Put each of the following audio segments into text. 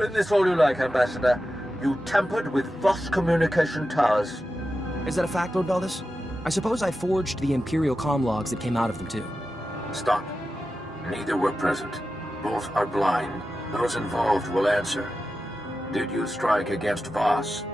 Spin this all you like, Ambassador. You tampered with Voss communication towers. Is that a fact, Lord Beldis? I suppose I forged the Imperial comm logs that came out of them, too. Stop. Neither were present. Both are blind. Those involved will answer. Did you strike against Voss?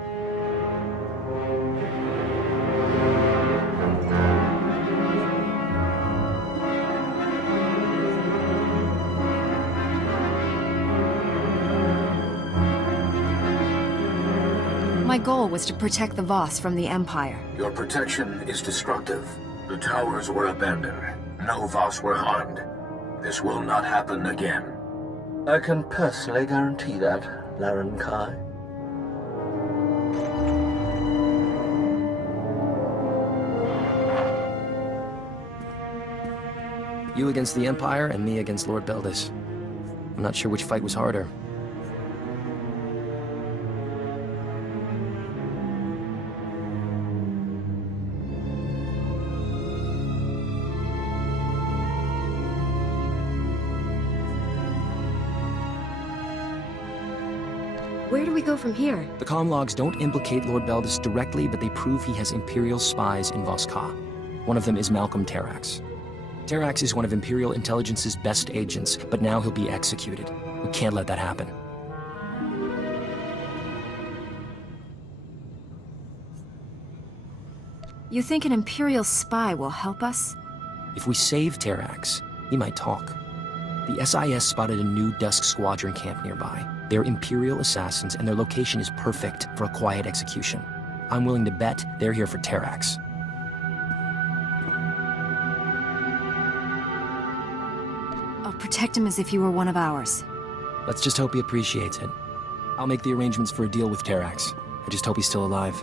My goal was to protect the Voss from the Empire. Your protection is destructive. The towers were abandoned. No Voss were harmed. This will not happen again. I can personally guarantee that, Laren Kai. You against the Empire, and me against Lord Beldis. I'm not sure which fight was harder. Where do we go from here? The comm logs don't implicate Lord Beldis directly, but they prove he has Imperial spies in Vos Ka. One of them is Malcolm Terrax. Terrax is one of Imperial Intelligence's best agents, but now he'll be executed. We can't let that happen. You think an Imperial spy will help us? If we save Terrax, he might talk. The SIS spotted a new Dusk Squadron camp nearby. They're Imperial assassins, and their location is perfect for a quiet execution. I'm willing to bet they're here for Terrax. I'll protect him as if he were one of ours. Let's just hope he appreciates it. I'll make the arrangements for a deal with Terrax. I just hope he's still alive.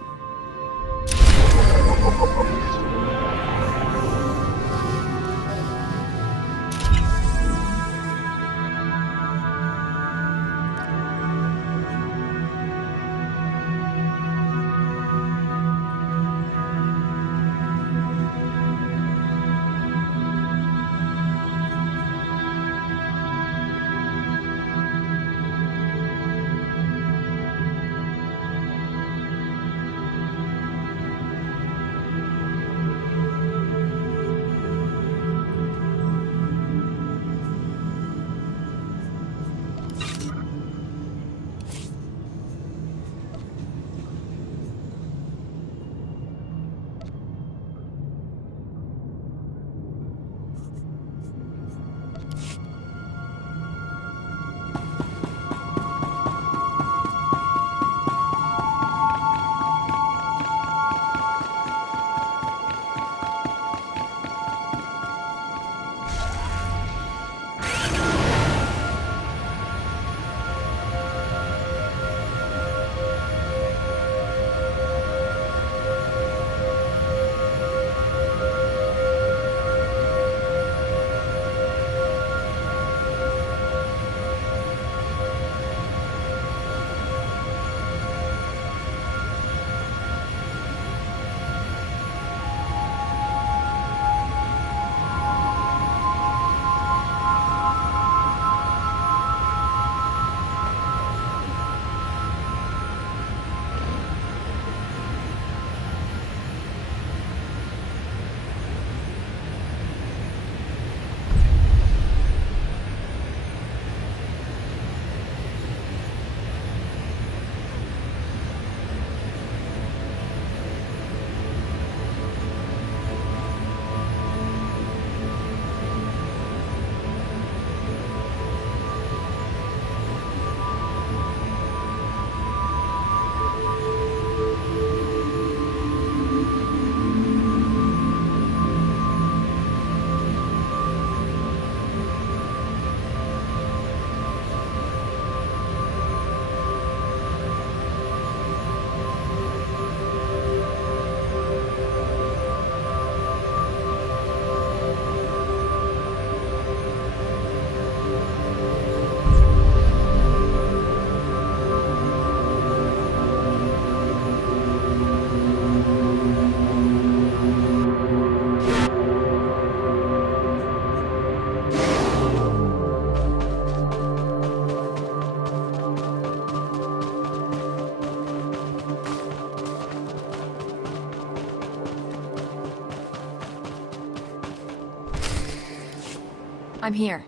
I'm here.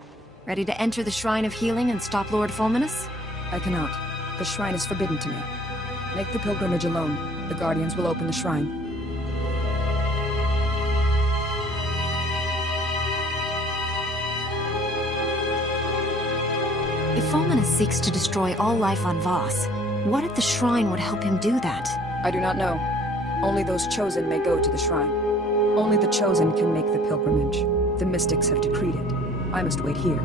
Ready to enter the Shrine of Healing and stop Lord Fulminus? I cannot. The shrine is forbidden to me. Make the pilgrimage alone. The Guardians will open the shrine. If Fulminus seeks to destroy all life on Voss, what if the shrine would help him do that? I do not know. Only those chosen may go to the shrine. Only the chosen can make the pilgrimage. The mystics have decreed it. I must wait here.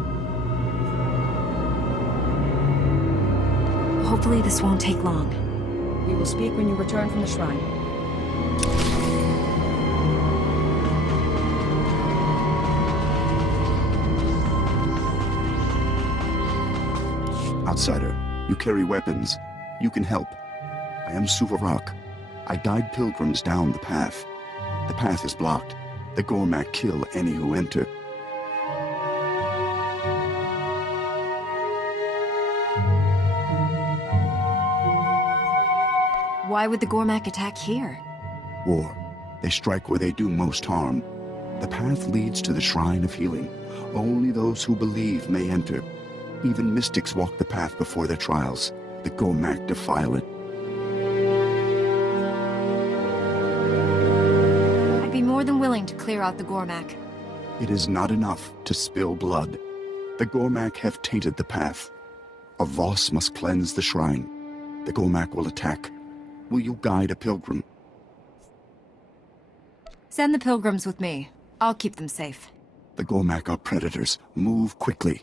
Hopefully this won't take long. We will speak when you return from the shrine. Outsider, you carry weapons. You can help. I am Suvarak. I guide pilgrims down the path. The path is blocked. The Gormak kill any who enter. Why would the Gormak attack here? War. They strike where they do most harm. The path leads to the Shrine of Healing. Only those who believe may enter. Even mystics walk the path before their trials. The Gormak defile it. I'd be more than willing to clear out the Gormak. It is not enough to spill blood. The Gormak have tainted the path. A Voss must cleanse the shrine. The Gormak will attack. Will you guide a pilgrim? Send the pilgrims with me. I'll keep them safe. The Gormak are predators. Move quickly.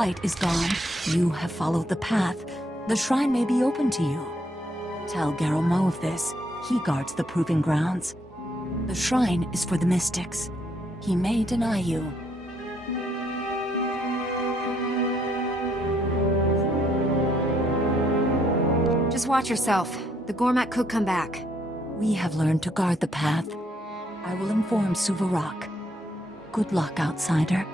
fight is gone, you have followed the path. The shrine may be open to you. Tell Garrow Mo of this. He guards the Proving Grounds. The shrine is for the mystics. He may deny you. Just watch yourself. The Gormat could come back. We have learned to guard the path. I will inform Suvarak. Good luck, outsider.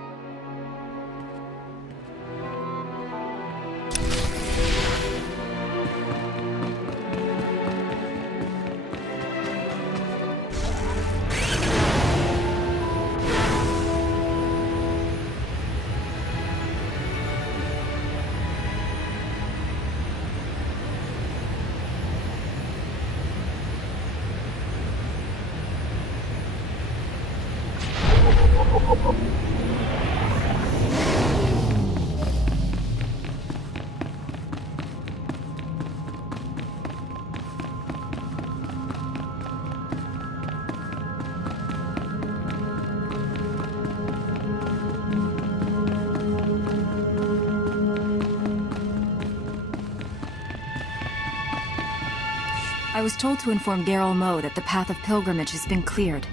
I was told to inform Garrow Mo that the path of pilgrimage has been cleared.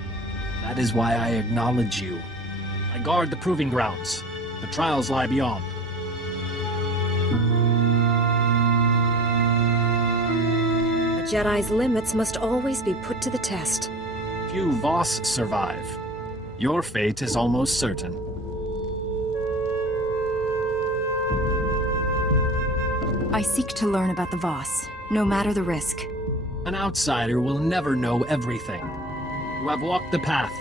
That is why I acknowledge you. I guard the Proving Grounds. The trials lie beyond. A Jedi's limits must always be put to the test. Few Voss survive. Your fate is almost certain. I seek to learn about the Voss, no matter the risk. An outsider will never know everything. You have walked the path.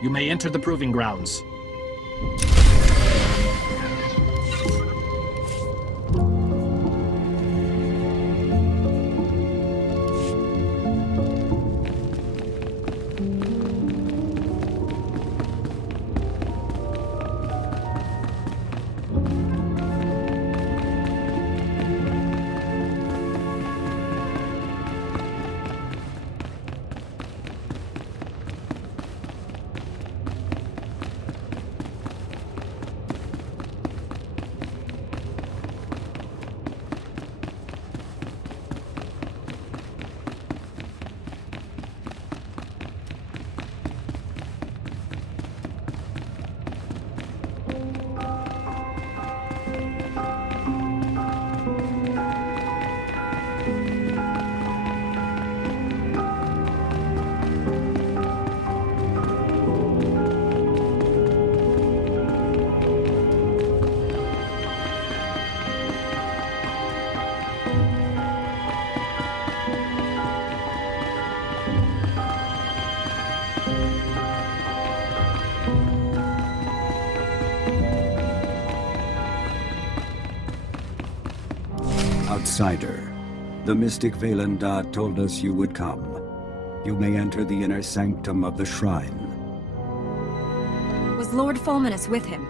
You may enter the Proving Grounds. Outsider, the mystic Vaylendar told us you would come. You may enter the inner sanctum of the shrine. Was Lord Fulminus with him?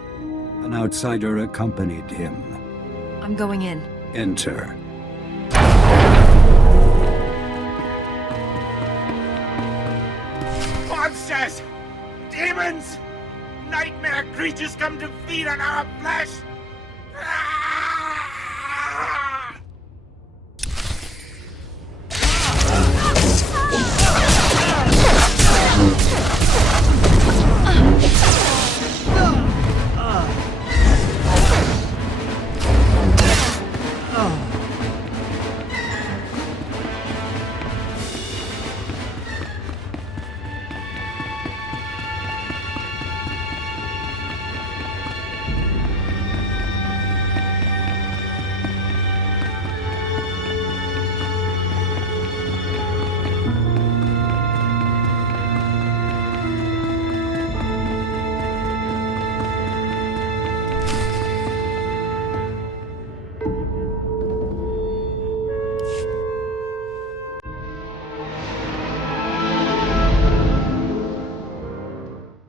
An outsider accompanied him. I'm going in. Enter. Monsters! Demons! Nightmare creatures come to feed on our flesh!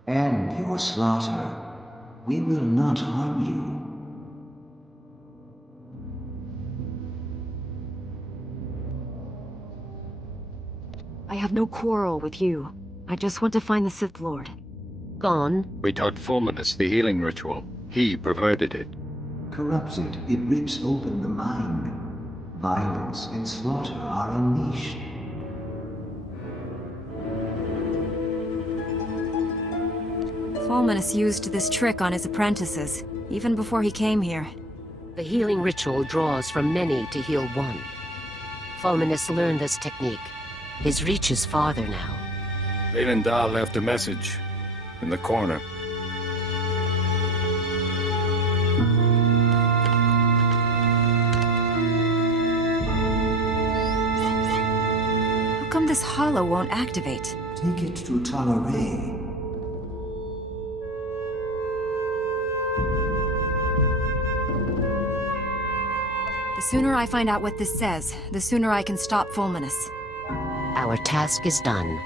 And your slaughter. We will not harm you. I have no quarrel with you. I just want to find the Sith Lord. Gone? We taught Fulminus the healing ritual. He perverted it. corrupts it, it rips open the mind. Violence and slaughter are unleashed. Fulminus used this trick on his apprentices, even before he came here. The healing ritual draws from many to heal one. Fulminus learned this technique. His reach is farther now. Valen's left a message in the corner. How come this hollow won't activate? Take it to Talaray. The sooner I find out what this says, the sooner I can stop Fulminus. Our task is done.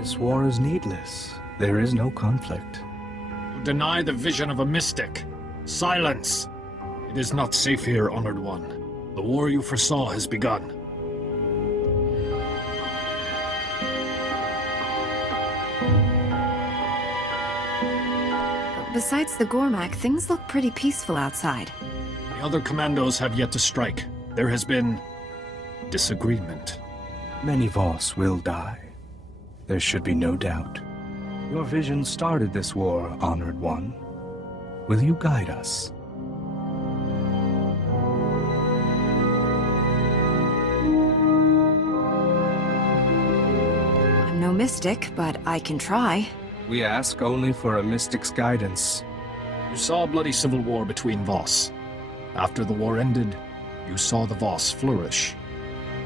This war is needless. There is no conflict. You deny the vision of a mystic. Silence! It is not safe here, Honored One. The war you foresaw has begun. Besides the Gormak, things look pretty peaceful outside. The other commandos have yet to strike. There has been disagreement. Many Voss will die. There should be no doubt. Your vision started this war, Honored One. Will you guide us? I'm no mystic, but I can try. We ask only for a mystic's guidance. You saw a bloody civil war between Voss. After the war ended, you saw the Voss flourish.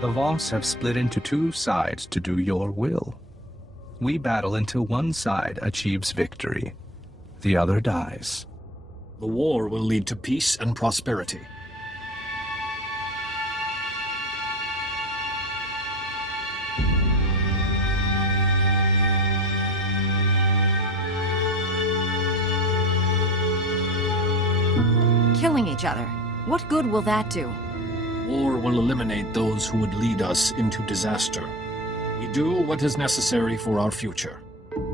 The Voss have split into two sides to do your will. We battle until one side achieves victory. The other dies. The war will lead to peace and prosperity. Killing each other. What good will that do? War will eliminate those who would lead us into disaster. We do what is necessary for our future.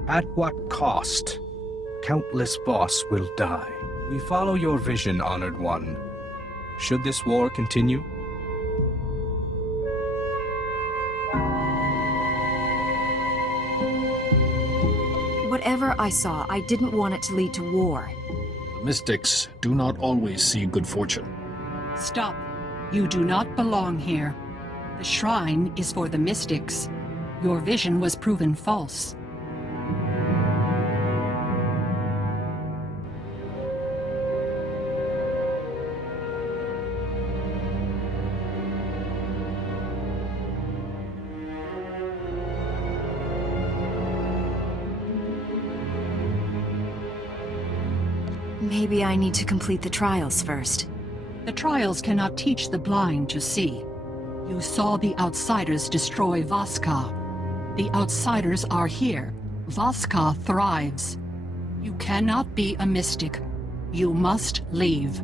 At what cost? Countless Voss will die. We follow your vision, Honored One. Should this war continue? Whatever I saw, I didn't want it to lead to war. The mystics do not always see good fortune. Stop. You do not belong here. The shrine is for the mystics. Your vision was proven false. Maybe I need to complete the trials first. The trials cannot teach the blind to see. You saw the outsiders destroy Voska. The outsiders are here. Voska thrives. You cannot be a mystic. You must leave.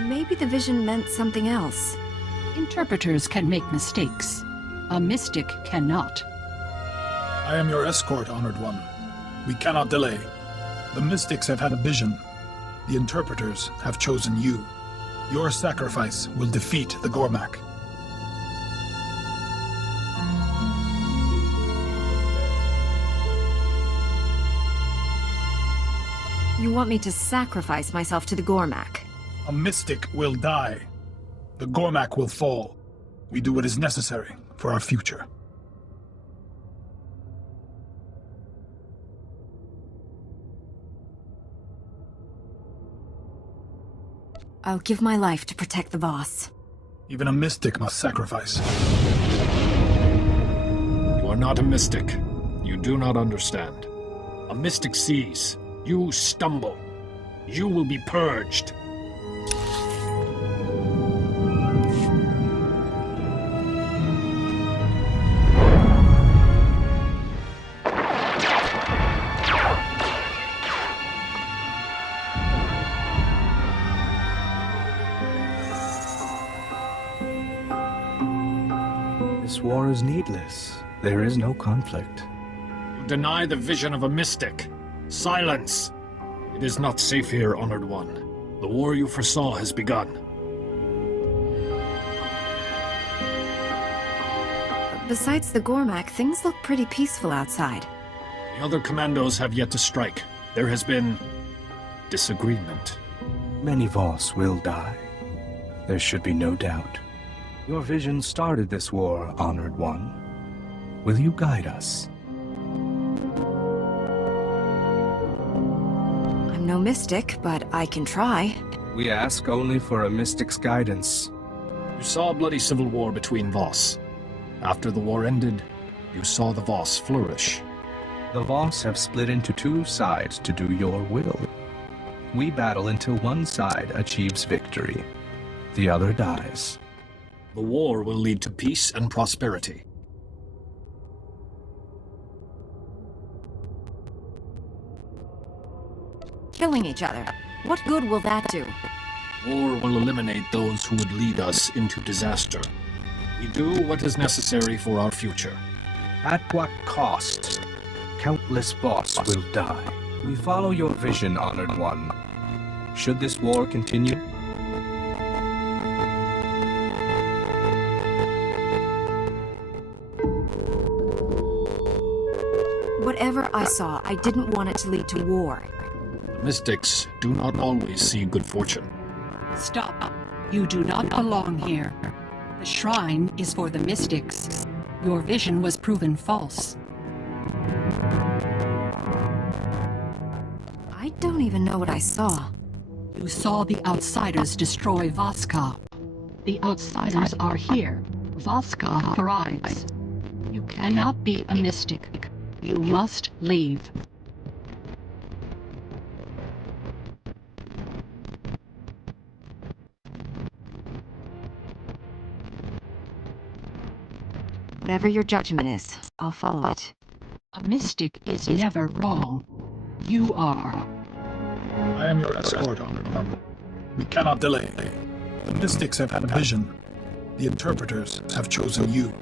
Maybe the vision meant something else. Interpreters can make mistakes. A mystic cannot. I am your escort, Honored One. We cannot delay. The mystics have had a vision. The interpreters have chosen you. Your sacrifice will defeat the Gormak. You want me to sacrifice myself to the Gormak? A mystic will die. The Gormak will fall. We do what is necessary for our future. I'll give my life to protect the Voss. Even a mystic must sacrifice. You are not a mystic. You do not understand. A mystic sees. You stumble. You will be purged. This war is needless. There is no conflict. You deny the vision of a mystic. Silence! It is not safe here, Honored One. The war you foresaw has begun. Besides the Gormak, things look pretty peaceful outside. The other commandos have yet to strike. There has been disagreement. Many Voss will die. There should be no doubt. Your vision started this war, Honored One. Will you guide us? I'm no mystic, but I can try. We ask only for a mystic's guidance. You saw a bloody civil war between Voss. After the war ended, you saw the Voss flourish. The Voss have split into two sides to do your will. We battle until one side achieves victory. The other dies. The war will lead to peace and prosperity. Killing each other. What good will that do? War will eliminate those who would lead us into disaster. We do what is necessary for our future. At what cost? Countless Voss will die. We follow your vision, Honored One. Should this war continue, Whatever I saw, I didn't want it to lead to war. The mystics do not always see good fortune. Stop. You do not belong here. The shrine is for the mystics. Your vision was proven false. I don't even know what I saw. You saw the outsiders destroy Voska. The outsiders are here. Voska thrives. You cannot be a mystic. You must leave. Whatever your judgment is, I'll follow it. A mystic is never wrong. You are. I am your escort, Honored One. We cannot delay. The mystics have had a vision. The interpreters have chosen you.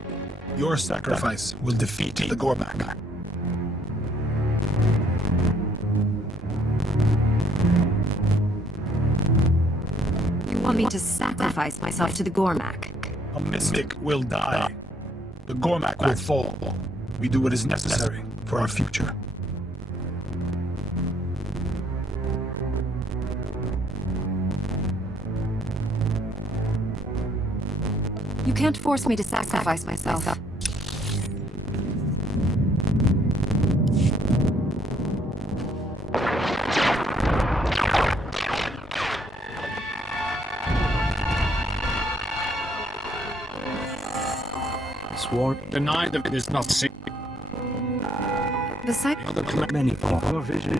Your sacrifice will defeat the Gormak. You want me to sacrifice myself to the Gormak? A mystic will die. The Gormak will fall. We do what is necessary for our future. You can't force me to sacrifice myself. Sword denied that it is not safe. Besides, Other many for our vision.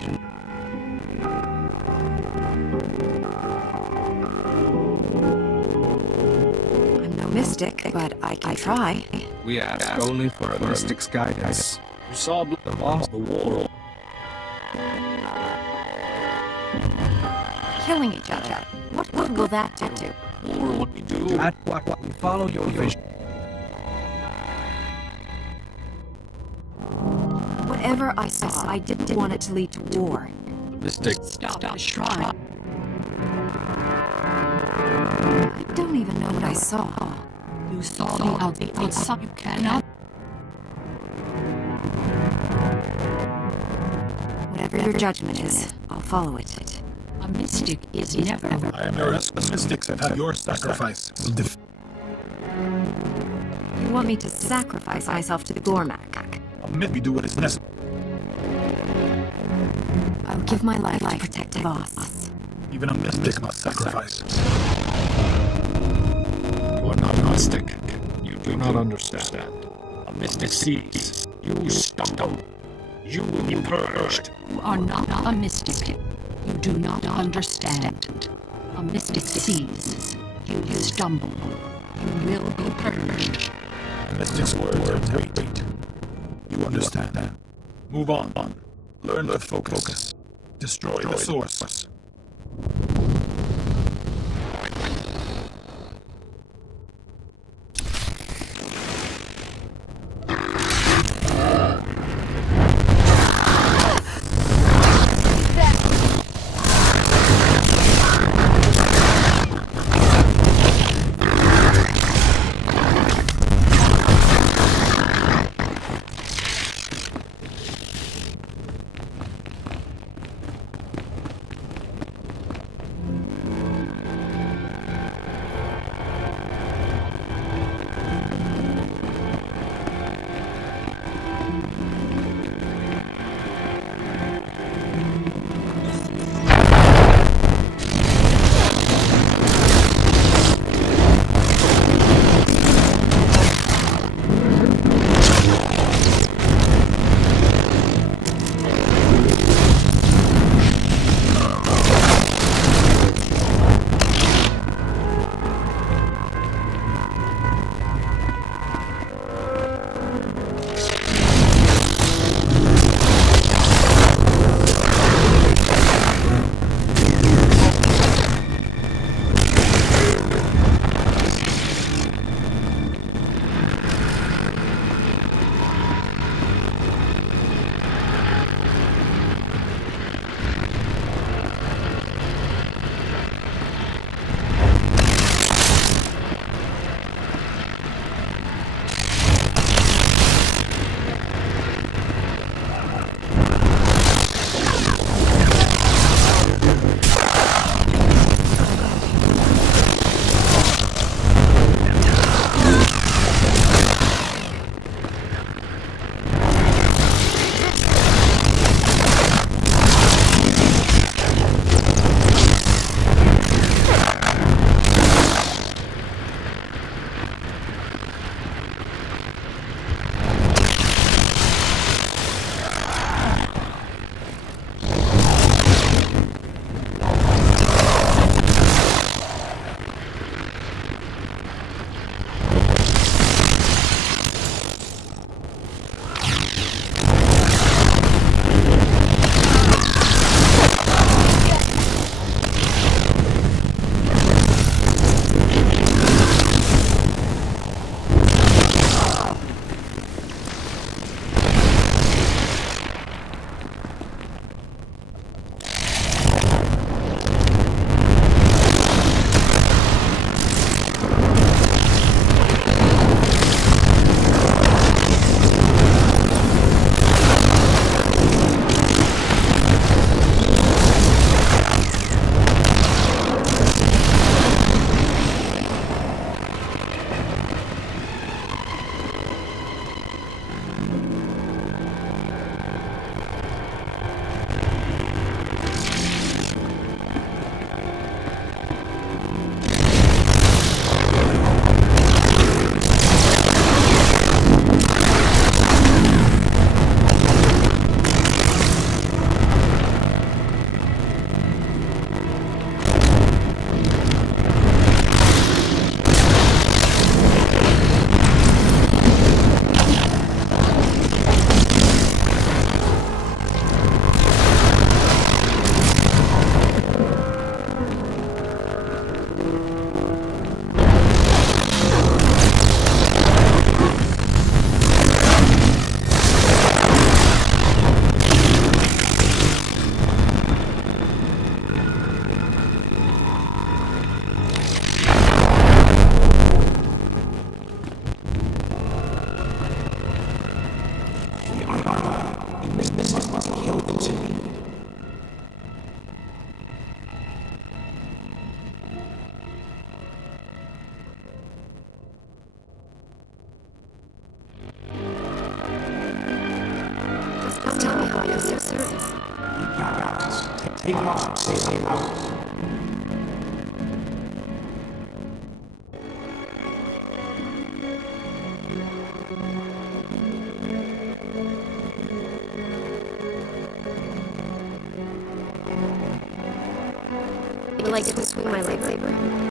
I'm no mystic, but I can try. we ask only for a mystic's guidance. You saw the loss of the war. Killing each other. What good will that do? War what we do. At what we follow your vision. Whatever I saw, I didn't want it to lead to war. The mystics. Stop the shrine. I don't even know what I saw. You saw the outside. You cannot. Whatever your judgment is, I'll follow it. A mystic is never. I am your escort. The mystics have had your sacrifice. Will defeat. You want me to sacrifice myself to the Gormak? We do what is necessary. I would give my life to protect Voss. Even a mystic must sacrifice. You are not a mystic. You do not understand. A mystic sees. You stumble. You will be purged. You are not a mystic. You do not understand. A mystic sees. You stumble. You will be purged. Mystic's words are weight. You understand that? Move on. Learn to focus. Destroy the source. Sigma safely out. I would like to swing my lightsaber.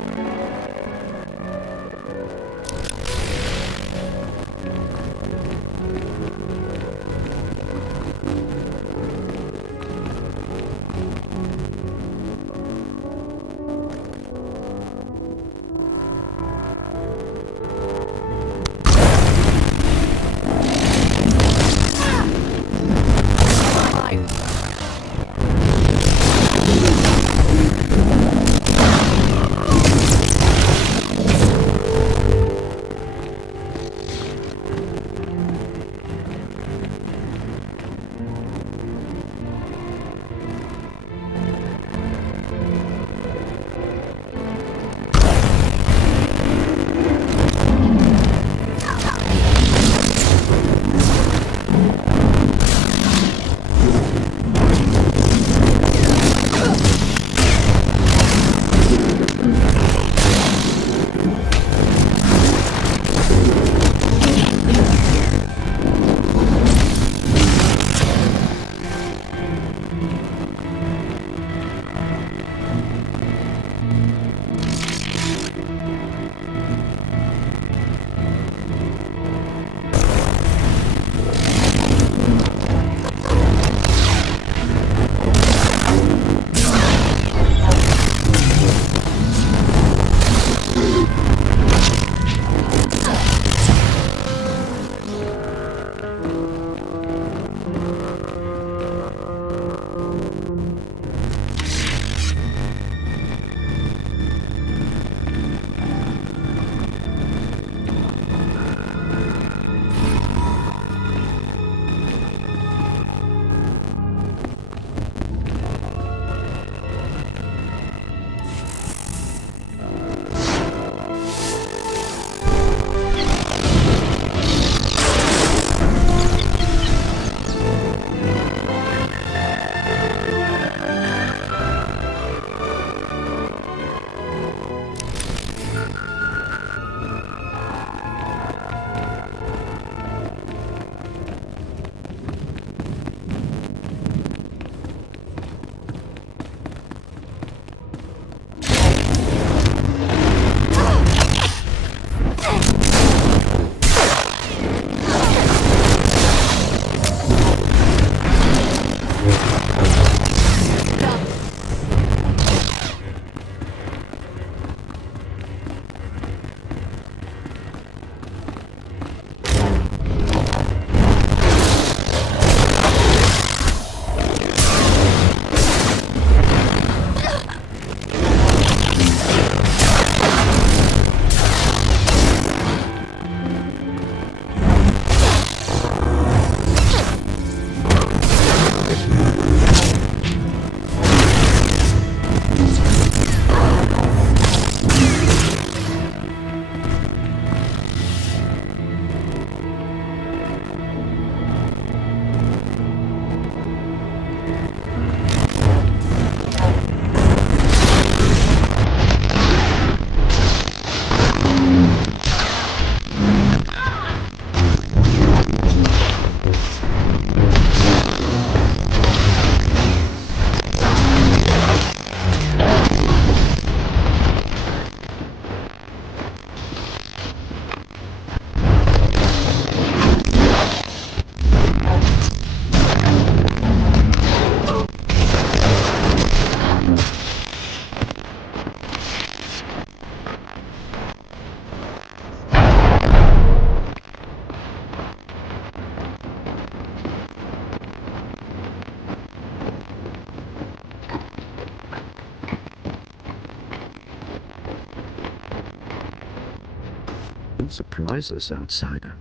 Don't surprise us, outsider.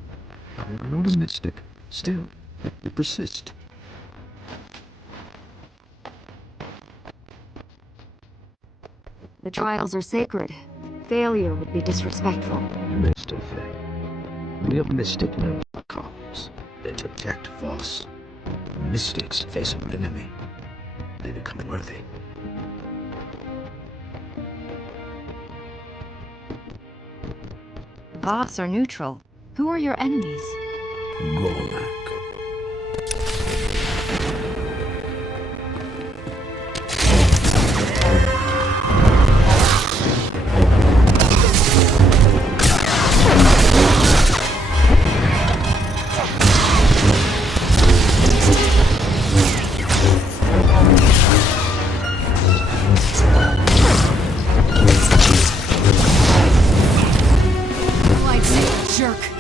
You're not a mystic. Still, you persist. The trials are sacred. Failure would be disrespectful. Mr. Finn, we have mystic comes. They protect Voss. Mystics face an enemy. they become worthy. Voss are neutral. Who are your enemies? Gormak. Lightsaber jerk.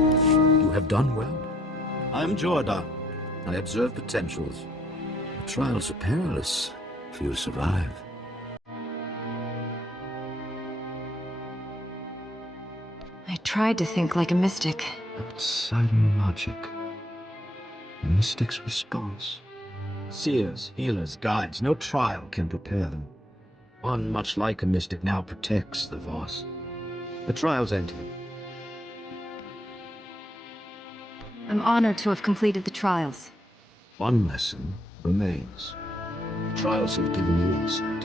You have done well. I am Jordan. I observe potentials. The trials are perilous. Few survive. I tried to think like a mystic. Silent logic. A mystic's response. Seers, healers, guides, no trial can prepare them. One much like a mystic now protects the Voss. The trial's ended. I'm honored to have completed the trials. One lesson remains. The trials have given you insight.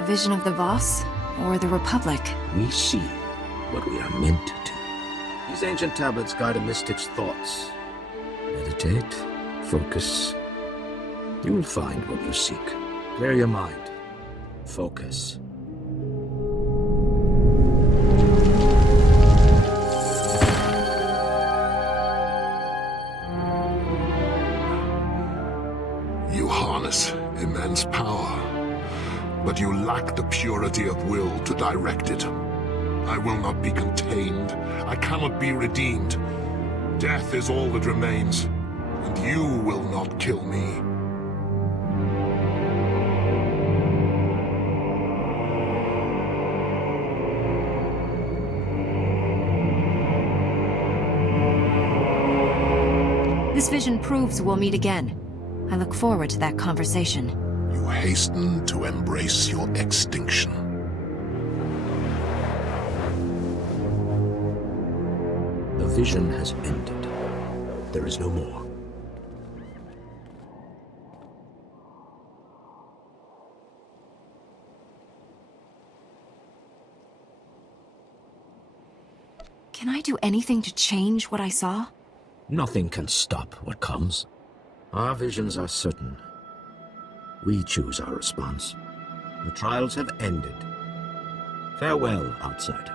A vision of the Voss or the Republic? We see what we are meant to. These ancient tablets guide a mystic's thoughts. Meditate, focus. You will find what you seek. Clear your mind. Focus. You harness immense power, but you lack the purity of will to direct it. I will not be contained. I cannot be redeemed. Death is all that remains, and you will not kill me. This vision proves we'll meet again. I look forward to that conversation. You hasten to embrace your extinction. The vision has ended. There is no more. Can I do anything to change what I saw? Nothing can stop what comes. Our visions are certain. We choose our response. The trials have ended. Farewell, outsider.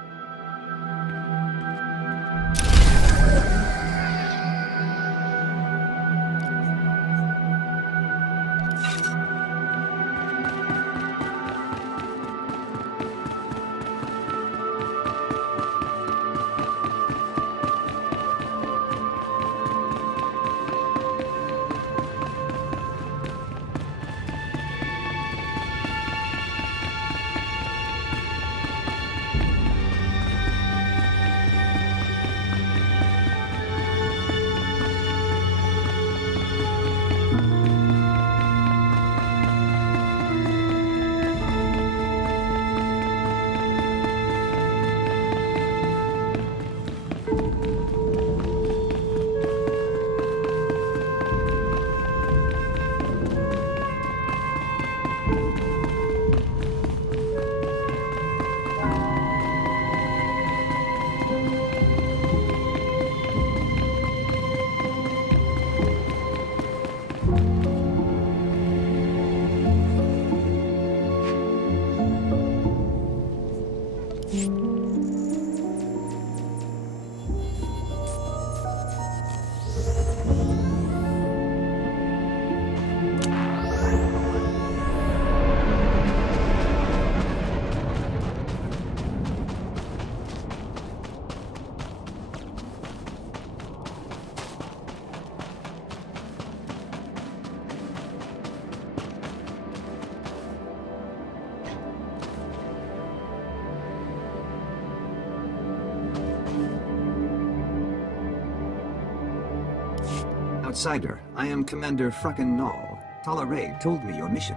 Outsider, I am Commander Frakken Null. Tala Ray told me your mission.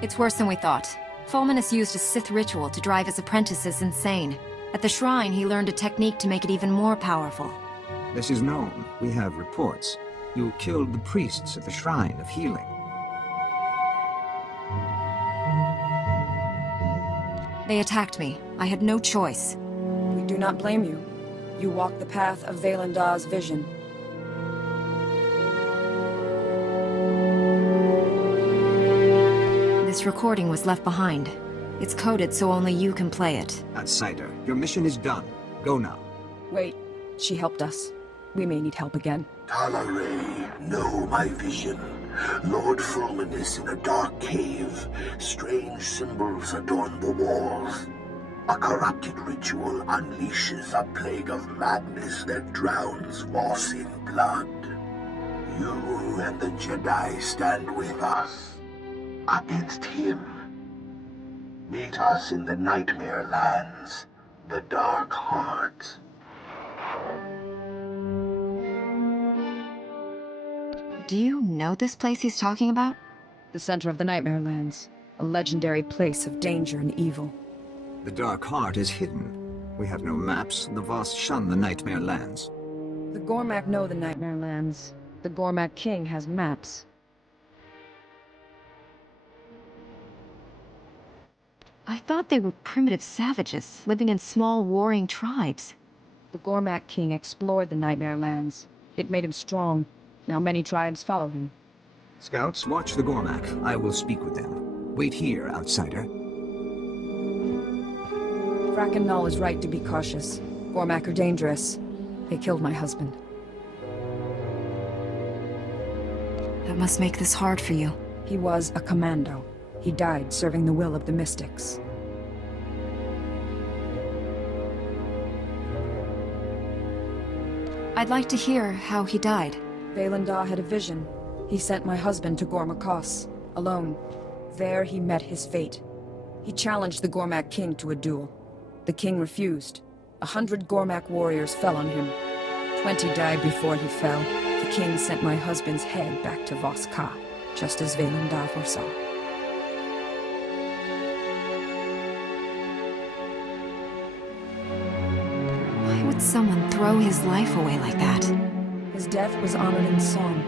It's worse than we thought. Fulminus used a Sith ritual to drive his apprentices insane. At the shrine, he learned a technique to make it even more powerful. This is known. We have reports. You killed the priests at the Shrine of Healing. They attacked me. I had no choice. We do not blame you. You walked the path of Valendar's vision. This recording was left behind. It's coded so only you can play it. Outsider, your mission is done. Go now. Wait, she helped us. We may need help again. Tala Ray, know my vision. Lord Fulminus in a dark cave. Strange symbols adorn the walls. A corrupted ritual unleashes a plague of madness that drowns Voss in blood. You and the Jedi stand with us. Against him. Meet us in the Nightmare Lands, the Dark Heart. Do you know this place he's talking about? The center of the Nightmare Lands. A legendary place of danger and evil. The Dark Heart is hidden. We have no maps. The Voss shun the Nightmare Lands. The Gormak know the Nightmare Lands. The Gormak King has maps. I thought they were primitive savages, living in small warring tribes. The Gormak King explored the Nightmare Lands. It made him strong. Now many tribes follow him. Scouts, watch the Gormak. I will speak with them. Wait here, outsider. Frakken Null is right to be cautious. Gormak are dangerous. They killed my husband. That must make this hard for you. He was a commando. He died serving the will of the Mystics. I'd like to hear how he died. Valandar had a vision. He sent my husband to Gormakos, alone. There he met his fate. He challenged the Gormak King to a duel. The king refused. 100 Gormak warriors fell on him. 20 died before he fell. The king sent my husband's head back to Voss Ka, just as Valandar foresaw. Why would someone throw his life away like that? His death was honored in song.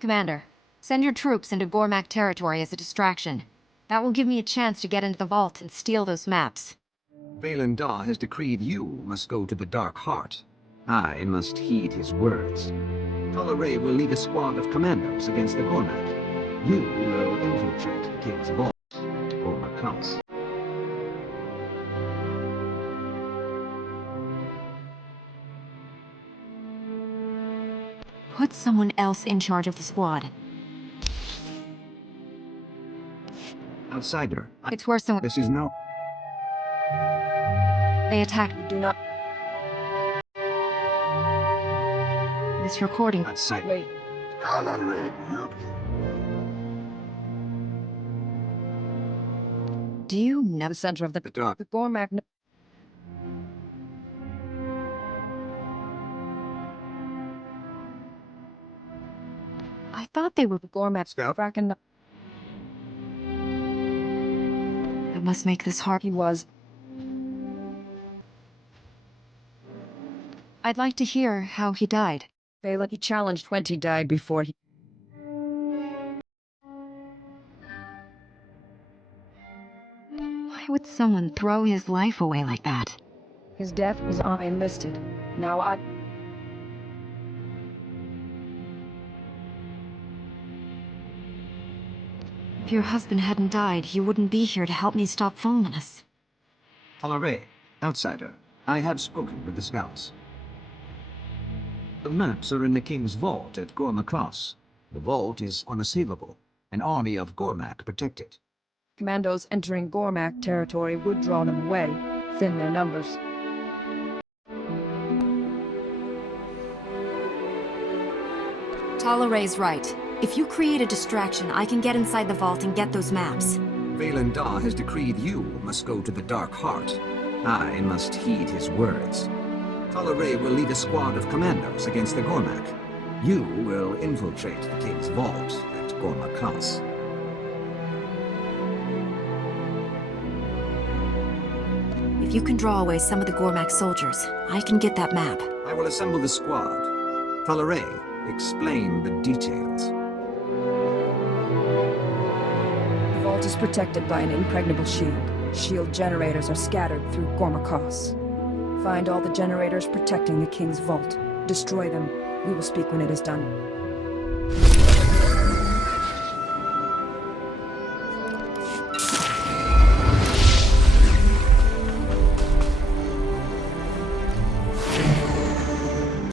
Commander, send your troops into Gormak territory as a distraction. That will give me a chance to get into the vault and steal those maps. Valen Daw has decreed you must go to the Dark Heart. I must heed his words. Toleré will lead a squad of commandos against the Gormak. You will infiltrate the King's vault. Gormak counts. Put someone else in charge of the squad. Outsider. It's worse than... This is no... They attacked. Do not... This recording... Outsider. Wait. Do you know the center of the dark? The Gormak... I thought they were the Gormak Scout. That must make this hard. He was. I'd like to hear how he died. Valen, he challenged 20 died before he... Why would someone throw his life away like that? His death was I enlisted. Now I... If your husband hadn't died, he wouldn't be here to help me stop Fulminus. Toleré, outsider. I have spoken with the scouts. The maps are in the King's vault at Gormak Cross. The vault is unassailable. An army of Gormak protect it. Commandos entering Gormak territory would draw them away, thin their numbers. Toleré's right. If you create a distraction, I can get inside the vault and get those maps. Valen Daw has decreed you must go to the Dark Heart. I must heed his words. Toleré will lead a squad of commandos against the Gormak. You will infiltrate the King's vault at Gormak Cross. If you can draw away some of the Gormak soldiers, I can get that map. I will assemble the squad. Toleré, explain the details. The vault is protected by an impregnable shield. Shield generators are scattered through Gormak Cross. Find all the generators protecting the King's vault. Destroy them. We will speak when it is done.